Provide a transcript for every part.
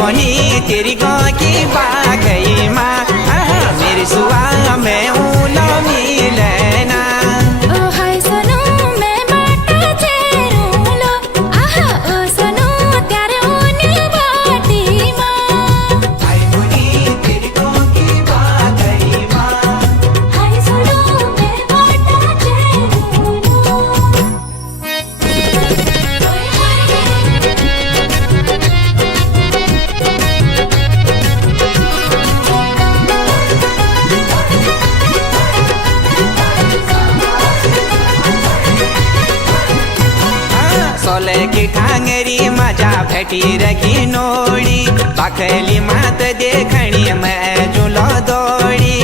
मोनी तेरी गाँव की बागई माँ, मेरी सुआ में ऊलो मिलना। सोले की ठांगरी मजा भेटी रखी नोड़ी, पाखली मात देखनी मैं झूलो दौड़ी।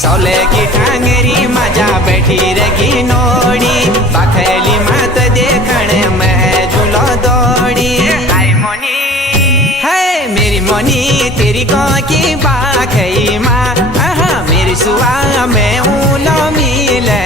सोले की ठांगरी मजा बैठी रखी नोड़ी, पाखली मात देखने मैं झूलो दौड़ी। हाय मोनी है मेरी मोनी तेरी गाँव की बाखई माँ, मेरी सुआ में ऊलो मिले।